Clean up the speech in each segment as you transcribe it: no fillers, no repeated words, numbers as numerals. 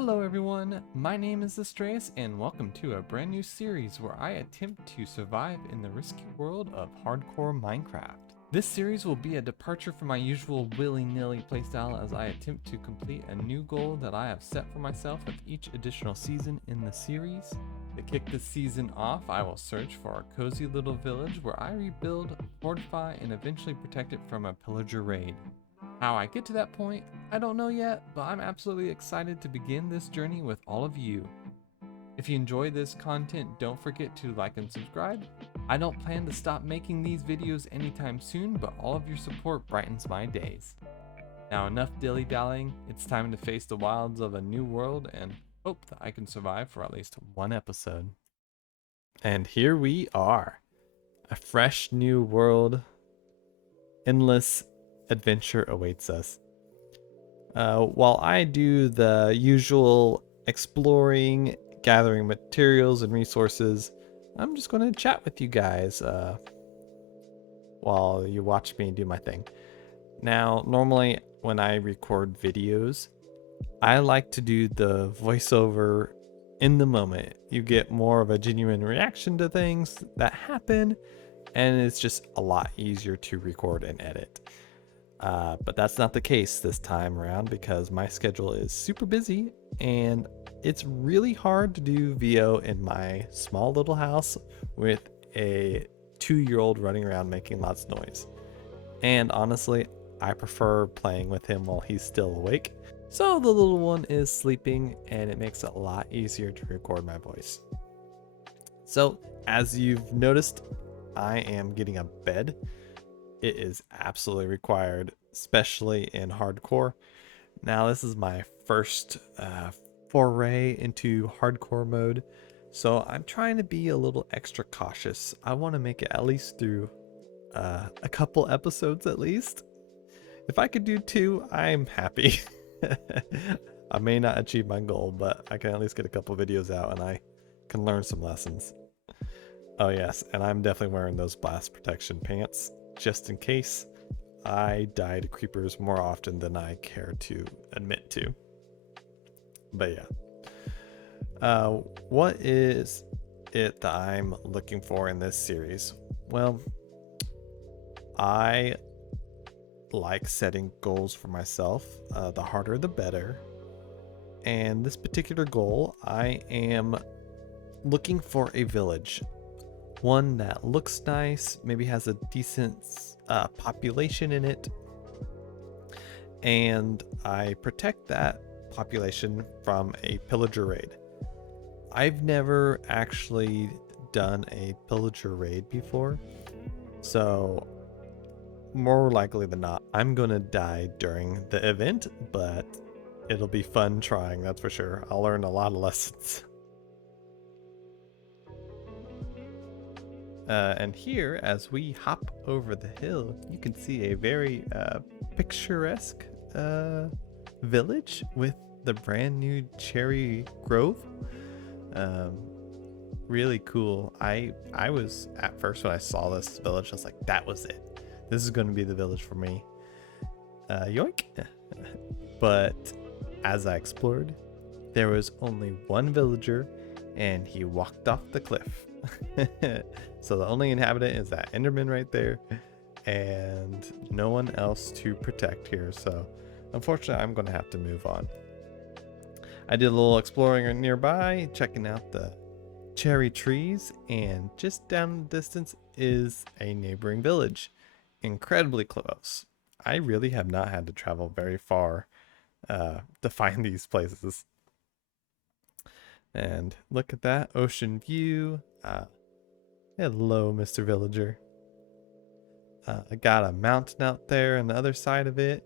Hello everyone, my name is Astreus and welcome to a brand new series where I attempt to survive in the risky world of hardcore Minecraft. This series will be a departure from my usual willy-nilly playstyle as I attempt to complete a new goal that I have set for myself with each additional season in the series. To kick this season off, I will search for a cozy little village where I rebuild, fortify, and eventually protect it from a pillager raid. How I get to that point, I don't know yet, but I'm absolutely excited to begin this journey with all of you. If you enjoy this content, don't forget to like and subscribe. I don't plan to stop making these videos anytime soon, but all of your support brightens my days. Now enough dilly-dallying, it's time to face the wilds of a new world and hope that I can survive for at least one episode. And here we are, a fresh new world, endless adventure awaits us. While I do the usual exploring, gathering materials and resources, I'm just going to chat with you guys while you watch me do my thing. Now, normally when I record videos, I like to do the voiceover in the moment. You get more of a genuine reaction to things that happen, and it's just a lot easier to record and edit. But that's not the case this time around because my schedule is super busy and it's really hard to do VO in my small little house with a 2-year-old running around making lots of noise. And honestly, I prefer playing with him while he's still awake. So the little one is sleeping and it makes it a lot easier to record my voice. So as you've noticed, I am getting a bed. It is absolutely required, especially in hardcore. Now, this is my first foray into hardcore mode, so I'm trying to be a little extra cautious. I want to make it at least through a couple episodes at least. If I could do 2, I'm happy. I may not achieve my goal, but I can at least get a couple videos out and I can learn some lessons. Oh yes, and I'm definitely wearing those blast protection pants, just in case. I die to creepers more often than I care to admit to. But yeah. What is it that I'm looking for in this series? Well, I like setting goals for myself. The harder the better. And this particular goal, I am looking for a village. One that looks nice, maybe has a decent population in it, and I protect that population from a pillager raid. I've never actually done a pillager raid before, so more likely than not, I'm gonna die during the event, but it'll be fun trying, that's for sure. I'll learn a lot of lessons. And here, as we hop over the hill, you can see a very picturesque village with the brand new cherry grove. Really cool. I was, at first when I saw this village, I was like, that was it. This is going to be the village for me. Yoink. But as I explored, there was only one villager and he walked off the cliff. So the only inhabitant is that Enderman right there and no one else to protect here. So unfortunately, I'm going to have to move on. I did a little exploring nearby, checking out the cherry trees, and just down the distance is a neighboring village. Incredibly close. I really have not had to travel very far to find these places. And look at that ocean view. Hello, Mr. Villager. I got a mountain out there on the other side of it.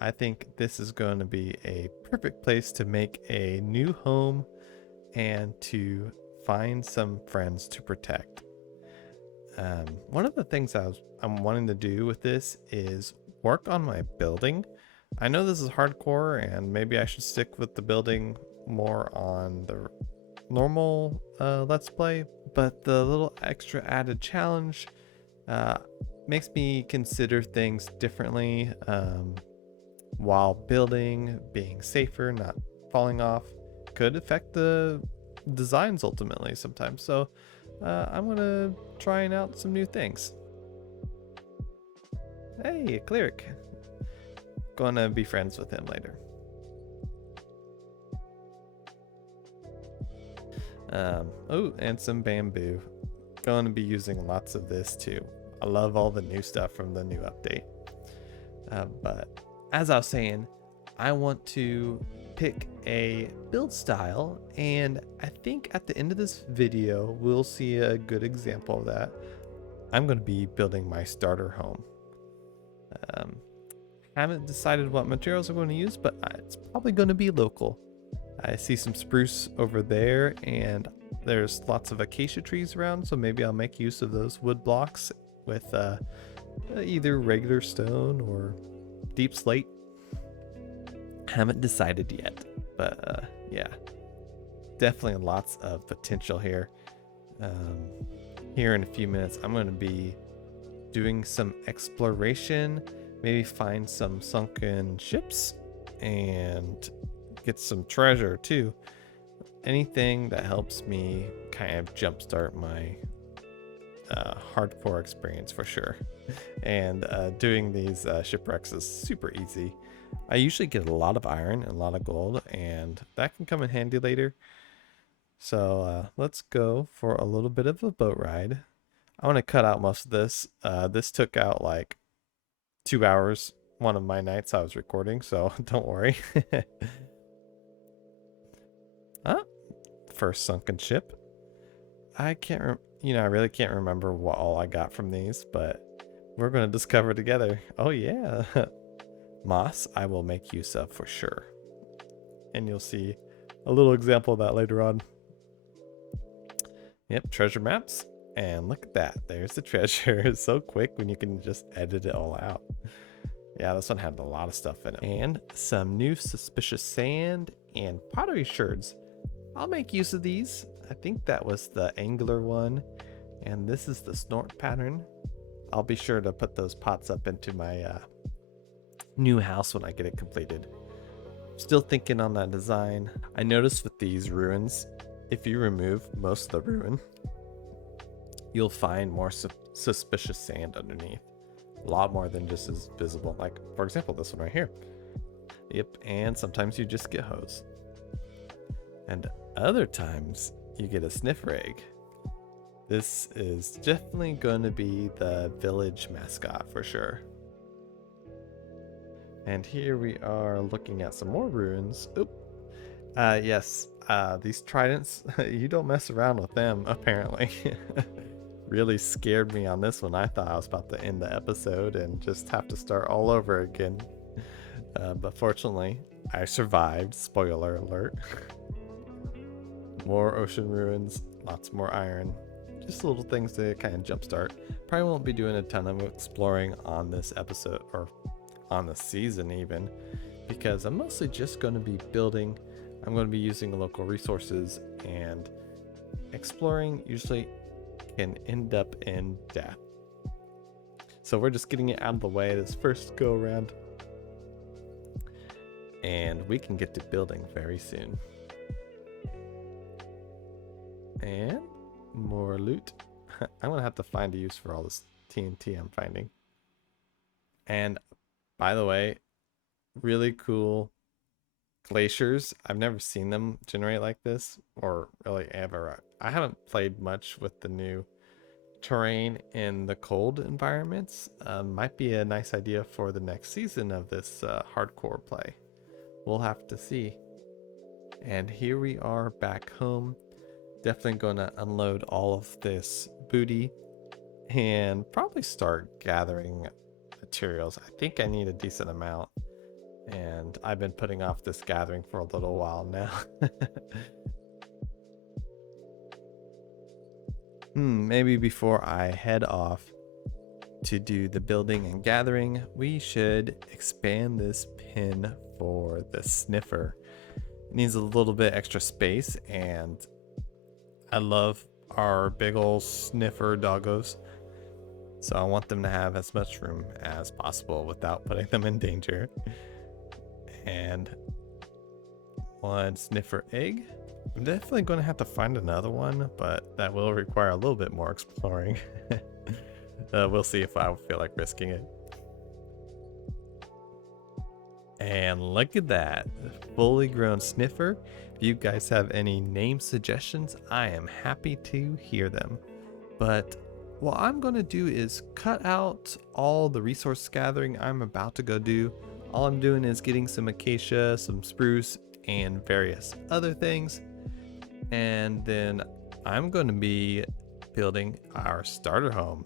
I think this is going to be a perfect place to make a new home and to find some friends to protect. One of the things I'm wanting to do with this is work on my building. I know this is hardcore and maybe I should stick with the building more on the normal Let's Play, but the little extra added challenge makes me consider things differently while building, being safer, not falling off. could affect the designs ultimately sometimes. So I'm gonna trying out some new things. Hey, a cleric. Gonna be friends with him later. Oh, and some bamboo. Going to be using lots of this too. I love all the new stuff from the new update. But as I was saying, I want to pick a build style, and I think at the end of this video we'll see a good example of that. I'm going to be building my starter home. Haven't decided what materials I'm going to use, but it's probably going to be local. I see some spruce over there, and there's lots of acacia trees around, so maybe I'll make use of those wood blocks with either regular stone or deep slate. Haven't decided yet, but yeah, definitely lots of potential here. Here in a few minutes, I'm going to be doing some exploration, maybe find some sunken ships and get some treasure too. Anything that helps me kind of jumpstart my hardcore experience for sure. And doing these shipwrecks is super easy. I usually get a lot of iron and a lot of gold, and that can come in handy later. So let's go for a little bit of a boat ride. I want to cut out most of this. This took out like 2 hours one of my nights I was recording, so don't worry. First sunken ship. I can't I really can't remember what all I got from these, but we're going to discover together. Oh yeah. Moss I will make use of for sure, and you'll see a little example of that later on. Yep, treasure maps, and look at that, there's the treasure. It's so quick when you can just edit it all out. Yeah, this one had a lot of stuff in it. And some new suspicious sand and pottery sherds. I'll make use of these. I think that was the angular one, and this is the snort pattern. I'll be sure to put those pots up into my new house when I get it completed. Still thinking on that design. I noticed with these ruins, if you remove most of the ruin, you'll find more suspicious sand underneath. A lot more than just is visible. Like, for example, this one right here. Yep, and sometimes you just get hose. And other times you get a sniffer egg. This is definitely going to be the village mascot for sure. And here we are looking at some more ruins. Oop. Yes, these tridents, you don't mess around with them, apparently. Really scared me on this one. I thought I was about to end the episode and just have to start all over again. But fortunately, I survived. Spoiler alert. More ocean ruins, lots more iron. Just little things to kind of jumpstart. Probably won't be doing a ton of exploring on this episode, or on the season even, because I'm mostly just going to be building. I'm going to be using local resources, and exploring usually can end up in death. So we're just getting it out of the way this first go around, and we can get to building very soon. And more loot. I'm gonna have to find a use for all this TNT I'm finding. And by the way, really cool glaciers. I've never seen them generate like this, or really ever. I haven't played much with the new terrain in the cold environments. Might be a nice idea for the next season of this hardcore play. We'll have to see. And here we are back home. Definitely gonna unload all of this booty and probably start gathering materials. I think I need a decent amount, and I've been putting off this gathering for a little while now. Maybe before I head off to do the building and gathering, we should expand this pin for the sniffer. It needs a little bit extra space, and I love our big ol' sniffer doggos, so I want them to have as much room as possible without putting them in danger. And one sniffer egg. I'm definitely going to have to find another one, but that will require a little bit more exploring. We'll see if I feel like risking it. And look at that, fully grown sniffer. If you guys have any name suggestions, I am happy to hear them. But what I'm going to do is cut out all the resource gathering I'm about to go do. All I'm doing is getting some acacia, some spruce, and various other things. And then I'm going to be building our starter home.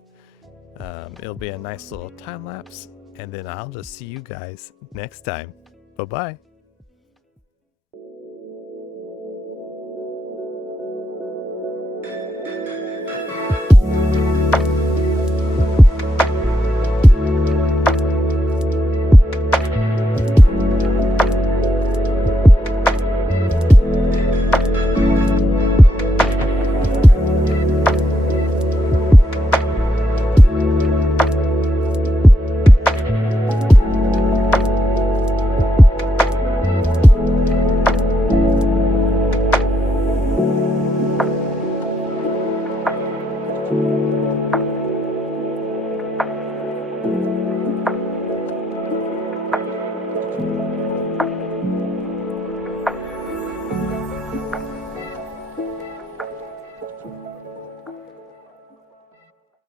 It'll be a nice little time lapse. And then I'll just see you guys next time. Bye-bye.